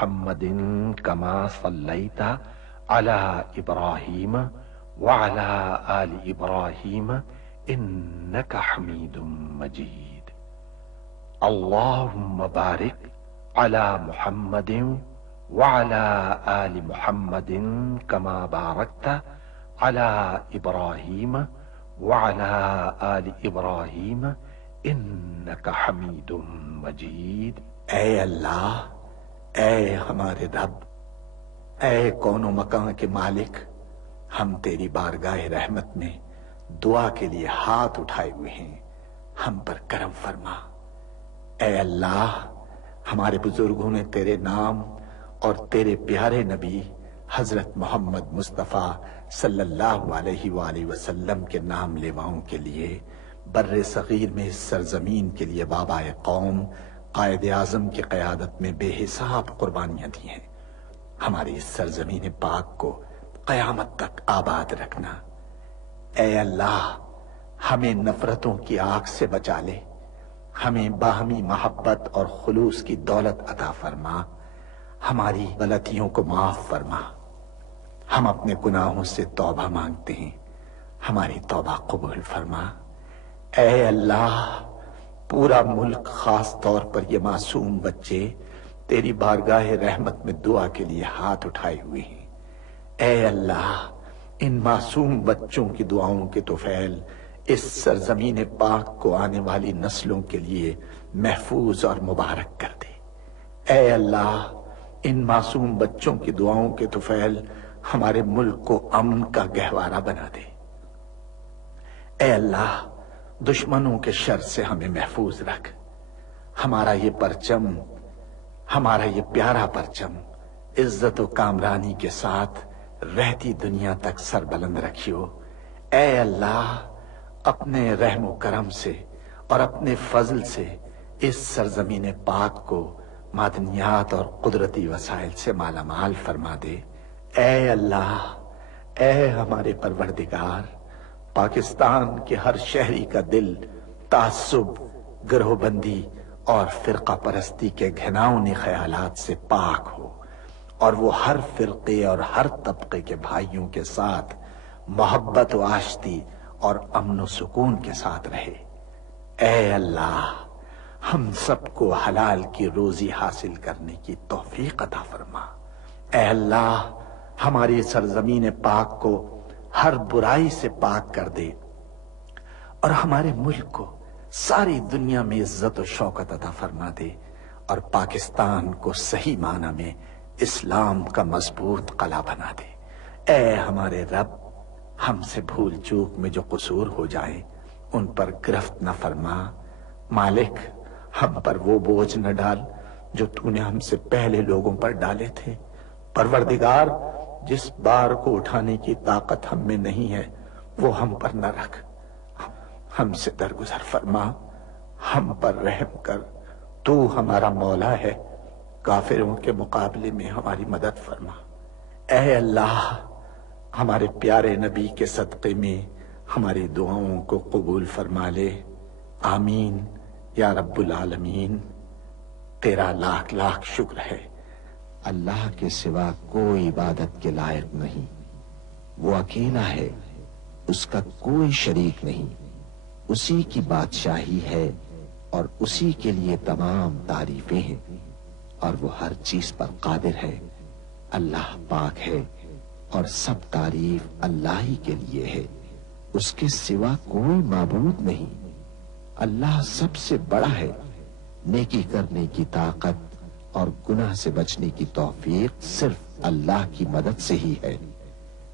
محمد كما صليت على إبراهيم وعلى آل إبراهيم إنك حميد مجيد. اللهم بارك على محمد وعلى آل محمد كما باركت على إبراهيم وعلى آل إبراهيم إنك حميد مجيد. اے اللہ، اے ہمارے رب، اے کون و مکان کے مالک، ہم تیری بارگاہ رحمت میں دعا کے لیے ہاتھ اٹھائے ہوئے ہیں، ہم پر کرم فرما۔ اے اللہ، ہمارے بزرگوں نے تیرے نام اور تیرے پیارے نبی حضرت محمد مصطفیٰ صلی اللہ علیہ وآلہ وسلم کے نام لیواؤں کے لیے بر صغیر میں اس سرزمین کے لیے بابائے قوم قائد اعظم کی قیادت میں بے حساب قربانیاں دی ہیں۔ ہماری اس سرزمین پاک کو قیامت تک آباد رکھنا۔ اے اللہ، ہمیں نفرتوں کی آگ سے بچا لے، ہمیں باہمی محبت اور خلوص کی دولت عطا فرما، ہماری غلطیوں کو معاف فرما۔ ہم اپنے گناہوں سے توبہ مانگتے ہیں، ہماری توبہ قبول فرما۔ اے اللہ، پورا ملک، خاص طور پر یہ معصوم بچے تیری بارگاہ رحمت میں دعا کے لیے ہاتھ اٹھائے ہوئے ہیں۔ اے اللہ، ان معصوم بچوں کی دعاؤں کے طفیل اس سرزمین پاک کو آنے والی نسلوں کے لیے محفوظ اور مبارک کر دے۔ اے اللہ، ان معصوم بچوں کی دعاؤں کے طفیل ہمارے ملک کو امن کا گہوارہ بنا دے۔ اے اللہ، دشمنوں کے شر سے ہمیں محفوظ رکھ۔ ہمارا یہ پرچم، ہمارا یہ پیارا پرچم عزت و کامرانی کے ساتھ رہتی دنیا تک سربلند رکھیو۔ اے اللہ، اپنے رحم و کرم سے اور اپنے فضل سے اس سرزمین پاک کو معدنیات اور قدرتی وسائل سے مالا مال فرما دے۔ اے اللہ، اے ہمارے پروردگار، پاکستان کے ہر شہری کا دل تعصب، گروہ بندی اور فرقہ پرستی کے گھناؤنے خیالات سے پاک ہو، اور وہ ہر فرقے اور ہر طبقے کے بھائیوں کے ساتھ محبت و آشتی اور امن و سکون کے ساتھ رہے۔ اے اللہ، ہم سب کو حلال کی روزی حاصل کرنے کی توفیق عطا فرما۔ اے اللہ، ہماری سرزمین پاک کو ہر برائی سے پاک کر دے، اور ہمارے ملک کو ساری دنیا میں عزت و شوکت عطا فرما دے، اور پاکستان کو صحیح معنی میں اسلام کا مضبوط قلعہ بنا دے۔ اے ہمارے رب، ہم سے بھول چوک میں جو قصور ہو جائیں ان پر گرفت نہ فرما۔ مالک، ہم پر وہ بوجھ نہ ڈال جو تو نے ہم سے پہلے لوگوں پر ڈالے تھے۔ پروردگار، جس بار کو اٹھانے کی طاقت ہم میں نہیں ہے وہ ہم پر نہ رکھ، ہم سے درگزر فرما، ہم پر رحم کر۔ تو ہمارا مولا ہے، کافروں کے مقابلے میں ہماری مدد فرما۔ اے اللہ، ہمارے پیارے نبی کے صدقے میں ہماری دعاؤں کو قبول فرما لے۔ آمین یا رب العالمین۔ تیرا لاکھ لاکھ شکر ہے۔ اللہ کے سوا کوئی عبادت کے لائق نہیں، وہ اکیلا ہے، اس کا کوئی شریک نہیں، اسی کی بادشاہی ہے اور اسی کے لیے تمام تعریفیں ہیں، اور وہ ہر چیز پر قادر ہے۔ اللہ پاک ہے اور سب تعریف اللہ ہی کے لیے ہے، اس کے سوا کوئی معبود نہیں۔ اللہ سب سے بڑا ہے، نیکی کرنے کی طاقت اور گناہ سے بچنے کی توفیق صرف اللہ کی مدد سے ہی ہے،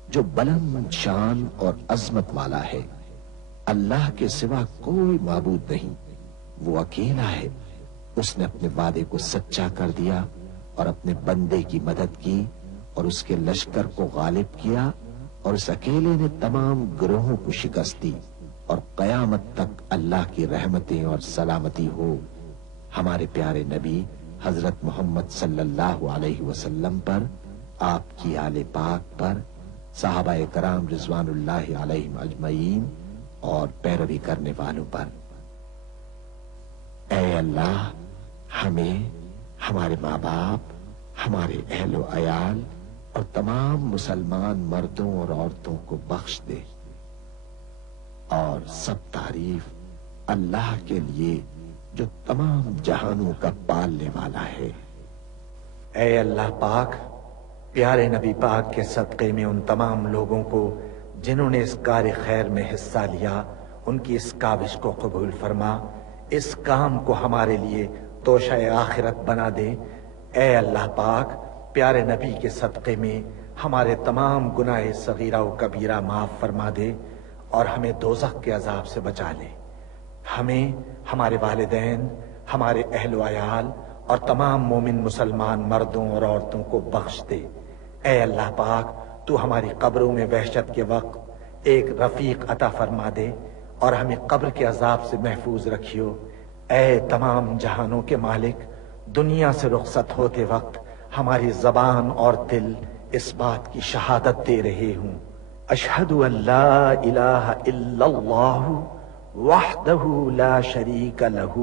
جو بلند شان اور عظمت والا ہے۔ اللہ کے سوا کوئی معبود نہیں، وہ اکیلا ہے۔ اس نے اپنے وعدے کو سچا کر دیا اور اپنے بندے کی مدد کی اور اس کے لشکر کو غالب کیا، اور اس اکیلے نے تمام گروہوں کو شکست دی، اور قیامت تک اللہ کی رحمتیں اور سلامتی ہو ہمارے پیارے نبی حضرت محمد صلی اللہ علیہ وسلم پر، آپ کی آل پاک پر، صحابہ کرام رضوان اللہ علیہم اجمعین اور پیروی کرنے والوں پر۔ اے اللہ، ہمیں، ہمارے ماں باپ، ہمارے اہل و عیال اور تمام مسلمان مردوں اور عورتوں کو بخش دے، اور سب تعریف اللہ کے لیے جو تمام جہانوں کا پالنے والا ہے۔ اے اللہ پاک، پیارے نبی پاک کے صدقے میں ان تمام لوگوں کو جنہوں نے اس کار خیر میں حصہ لیا، ان کی اس کاوش کو قبول فرما، اس کام کو ہمارے لیے توشہ آخرت بنا دے۔ اے اللہ پاک، پیارے نبی کے صدقے میں ہمارے تمام گناہ صغیرہ و کبیرہ معاف فرما دے اور ہمیں دوزخ کے عذاب سے بچا لے۔ ہمیں، ہمارے والدین، ہمارے اہل و عیال اور تمام مومن مسلمان مردوں اور عورتوں کو بخش دے۔ اے اللہ پاک، تو ہماری قبروں میں وحشت کے وقت ایک رفیق عطا فرما دے اور ہمیں قبر کے عذاب سے محفوظ رکھیو۔ اے تمام جہانوں کے مالک، دنیا سے رخصت ہوتے وقت ہماری زبان اور دل اس بات کی شہادت دے رہے ہوں، اشہد ان لا الہ الا اللہ وحدہ لا شریک لہ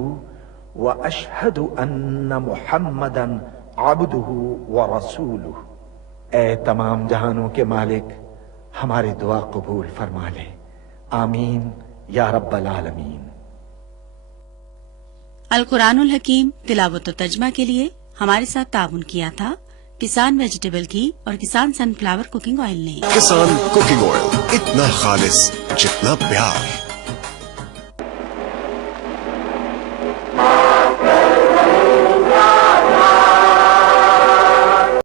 واشہد ان محمدا عبدہ ورسولہ۔ اے تمام جہانوں کے مالک، ہماری دعا قبول فرما لے، آمین یا رب العالمین۔ القرآن الحکیم تلاوت و ترجمہ کے لیے ہمارے ساتھ تعاون کیا تھا کسان ویجیٹیبل گھی اور کسان سن فلاور کوکنگ آئل نے۔ کسان کوکنگ آئل، اتنا خالص جتنا پیار۔